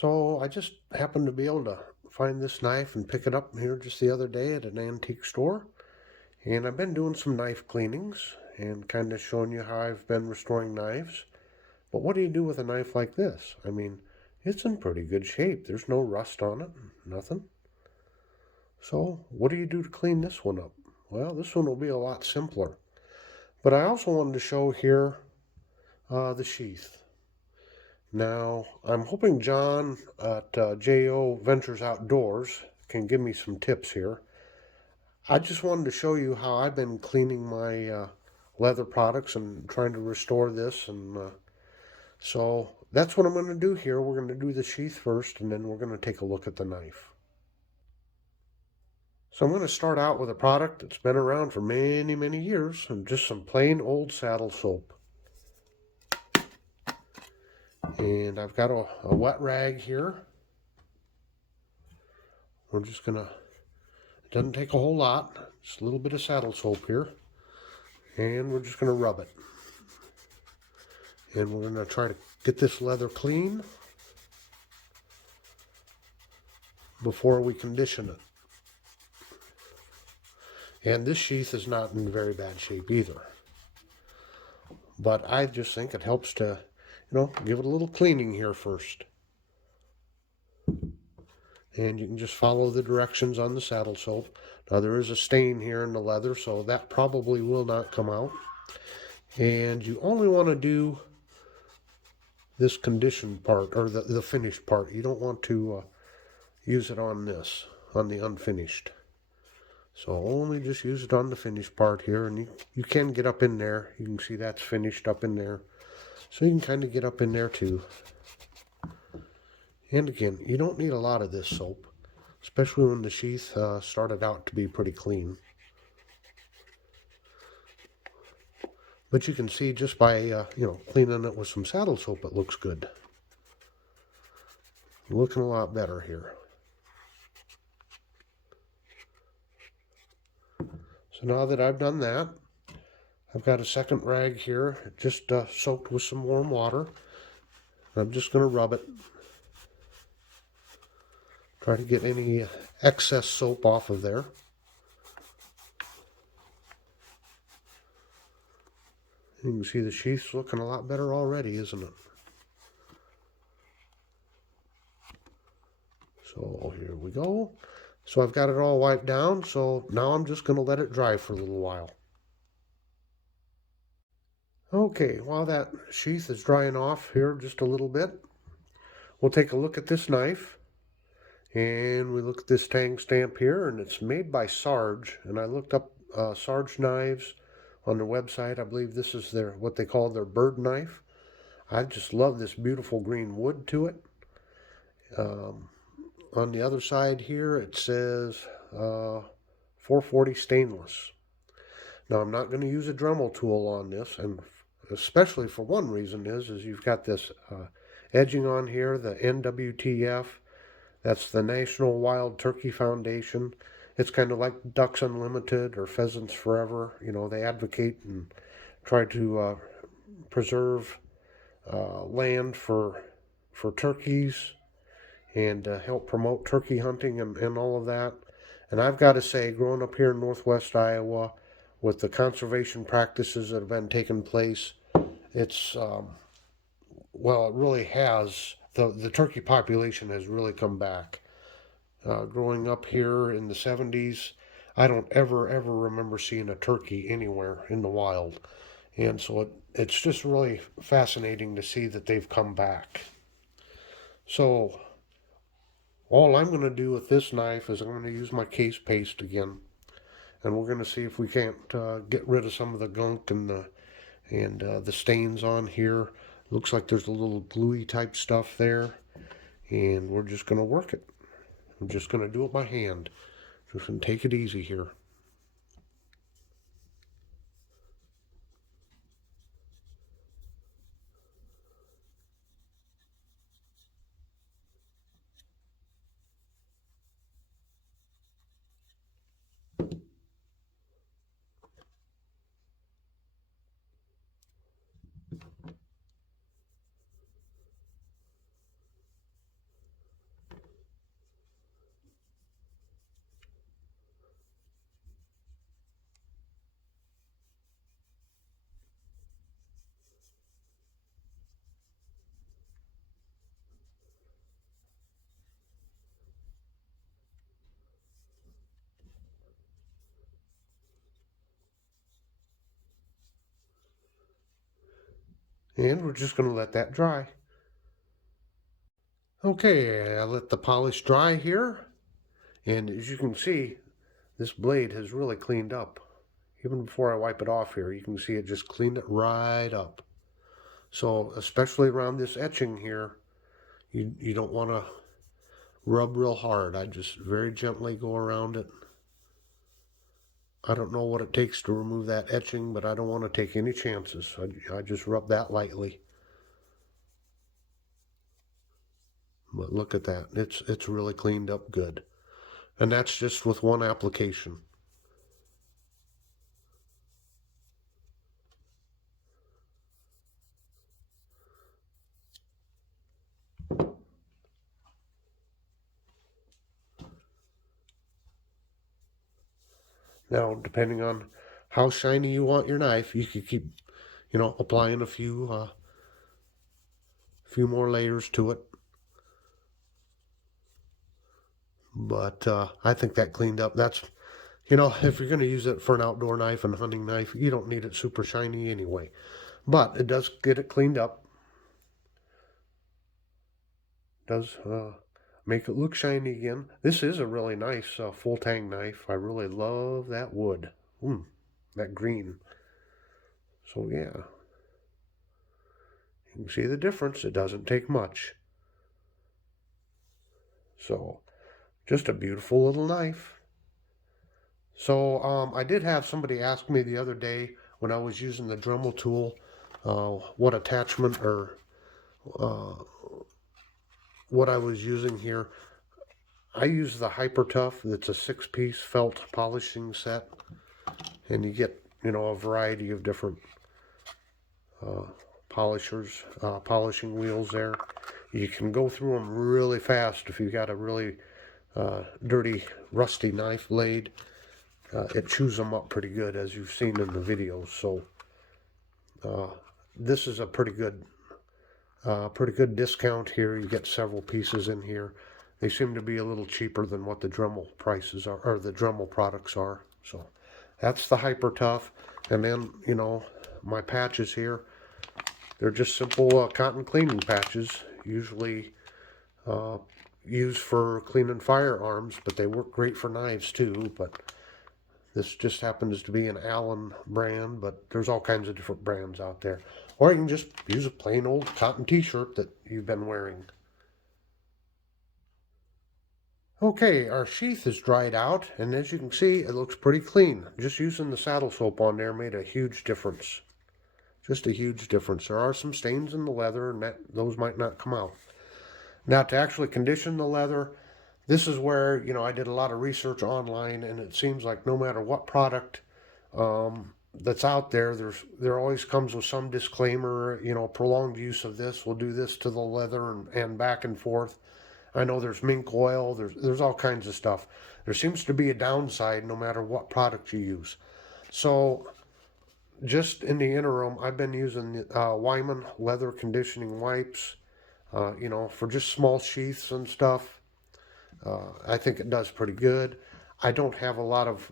So I just happened to be able to find this knife and pick it up here just the other day at an antique store. And I've been doing some knife cleanings and kind of showing you how I've been restoring knives. But what do you do with a knife like this? I mean, it's in pretty good shape. There's no rust on it, nothing. So what do you do to clean this one up? Well, this one will be a lot simpler. But I also wanted to show here the sheath. Now, I'm hoping John at JO Ventures Outdoors can give me some tips here. I just wanted to show you how I've been cleaning my leather products and trying to restore this. And so that's what I'm going to do here. We're going to do the sheath first, and then we're going to take a look at the knife. So I'm going to start out with a product that's been around for many, many years, and just some plain old saddle soap. And I've got a wet rag here. We're just going to, it doesn't take a whole lot, just a little bit of saddle soap here. And we're just going to rub it. And we're going to try to get this leather clean before we condition it. And this sheath is not in very bad shape either. But I just think it helps to, give it a little cleaning here first. And you can just follow the directions on the saddle soap. Now there is a stain here in the leather, so that probably will not come out. And you only want to do this conditioned part, or the finished part. You don't want to use it on this, on the unfinished. So only just use it on the finished part here, and you can get up in there. You can see that's finished up in there. So you can kind of get up in there too. And again, you don't need a lot of this soap, especially when the sheath started out to be pretty clean. But you can see just by, cleaning it with some saddle soap, it looks good. Looking a lot better here. So now that I've done that, I've got a second rag here, just soaked with some warm water. I'm just going to rub it. Try to get any excess soap off of there. You can see the sheath's looking a lot better already, isn't it? So here we go. So I've got it all wiped down, so now I'm just going to let it dry for a little while. Okay, while that sheath is drying off here just a little bit, we'll take a look at this knife. And we look at this tang stamp here, and it's made by Sarge. And I looked up Sarge knives on their website. I believe this is what they call their bird knife. I just love this beautiful green wood to it. On the other side here, it says 440 stainless. Now, I'm not going to use a Dremel tool on this, and especially for one reason is you've got this edging on here, the NWTF. That's the National Wild Turkey Foundation. It's kind of like Ducks Unlimited or Pheasants Forever. They advocate and try to preserve land for turkeys and help promote turkey hunting and all of that. And I've got to say, growing up here in northwest Iowa, with the conservation practices that have been taking place, it's, it really has. The turkey population has really come back. Growing up here in the 70s, I don't ever remember seeing a turkey anywhere in the wild. And so it's just really fascinating to see that they've come back. So all I'm going to do with this knife is I'm going to use my case paste again. And we're going to see if we can't get rid of some of the gunk and the stains on here. Looks like there's a little gluey type stuff there, and we're just going to work it. I'm just going to do it by hand. Just going to take it easy here. And we're just going to let that dry. Okay, I let the polish dry here. And as you can see, this blade has really cleaned up. Even before I wipe it off here, you can see it just cleaned it right up. So especially around this etching here, you don't want to rub real hard. I just very gently go around it. I don't know what it takes to remove that etching, but I don't want to take any chances. I just rub that lightly. But look at that. It's really cleaned up good. And that's just with one application. Now, depending on how shiny you want your knife, you could keep, applying a few more layers to it. But I think that cleaned up. That's, if you're going to use it for an outdoor knife and hunting knife, you don't need it super shiny anyway. But it does get it cleaned up. Does make it look shiny again. This is a really nice full tang knife. I really love that wood. That green. So yeah, you can see the difference. It doesn't take much. So just a beautiful little knife. So I did have somebody ask me the other day when I was using the Dremel tool what attachment or what I was using here. I use the Hyper Tough. That's a 6-piece felt polishing set, and you get a variety of different polishing wheels there. You can go through them really fast if you've got a really dirty, rusty knife blade. It chews them up pretty good, as you've seen in the videos. So this is a pretty good discount here. You get several pieces in here. They seem to be a little cheaper than what the Dremel prices are, or the Dremel products are. So that's the Hyper Tough. And then, my patches here, they're just simple cotton cleaning patches, usually used for cleaning firearms, but they work great for knives too. But this just happens to be an Allen brand, but there's all kinds of different brands out there. Or you can just use a plain old cotton t-shirt that you've been wearing. Okay, our sheath is dried out, and as you can see, it looks pretty clean. Just using the saddle soap on there made a huge difference. Just a huge difference. There are some stains in the leather, and those might not come out. Now, to actually condition the leather, this is where, I did a lot of research online, and it seems like no matter what product that's out there, there always comes with some disclaimer, prolonged use of this will do this to the leather and back and forth. I know there's mink oil, there's all kinds of stuff. There seems to be a downside no matter what product you use. So just in the interim, I've been using Wyman leather conditioning wipes, for just small sheaths and stuff. I think it does pretty good. I don't have a lot of,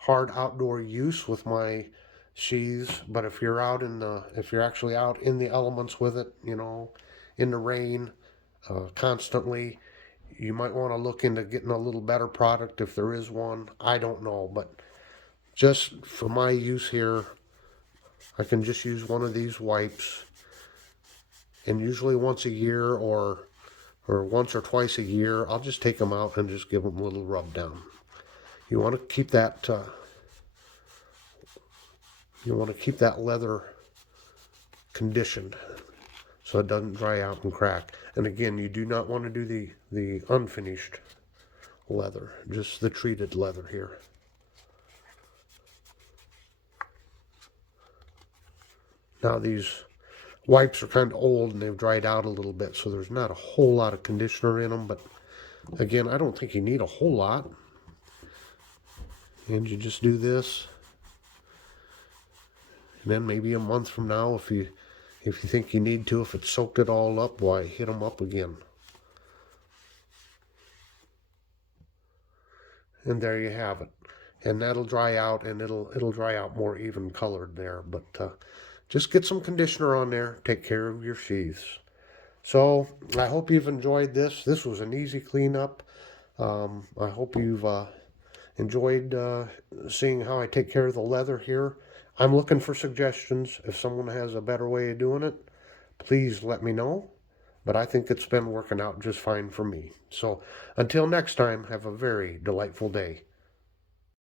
hard outdoor use with my sheaths, but if you're actually out in the elements with it, in the rain, constantly, you might want to look into getting a little better product if there is one. I don't know, but just for my use here, I can just use one of these wipes, and usually once a year or once or twice a year, I'll just take them out and just give them a little rub down. You want to keep that leather conditioned so it doesn't dry out and crack. And again, you do not want to do the unfinished leather, just the treated leather here. Now these wipes are kind of old and they've dried out a little bit, so there's not a whole lot of conditioner in them, but again, I don't think you need a whole lot. And you just do this, and then maybe a month from now, if you think you need to, if it's soaked it all up, why, hit them up again. And there you have it. And that'll dry out, and it'll dry out more even colored there. But Just get some conditioner on there. Take care of your sheaths. So I hope you've enjoyed this. This was an easy cleanup. I hope you've enjoyed seeing how I take care of the leather here. I'm looking for suggestions. If someone has a better way of doing it, please let me know. But I think it's been working out just fine for me. So until next time, have a very delightful day.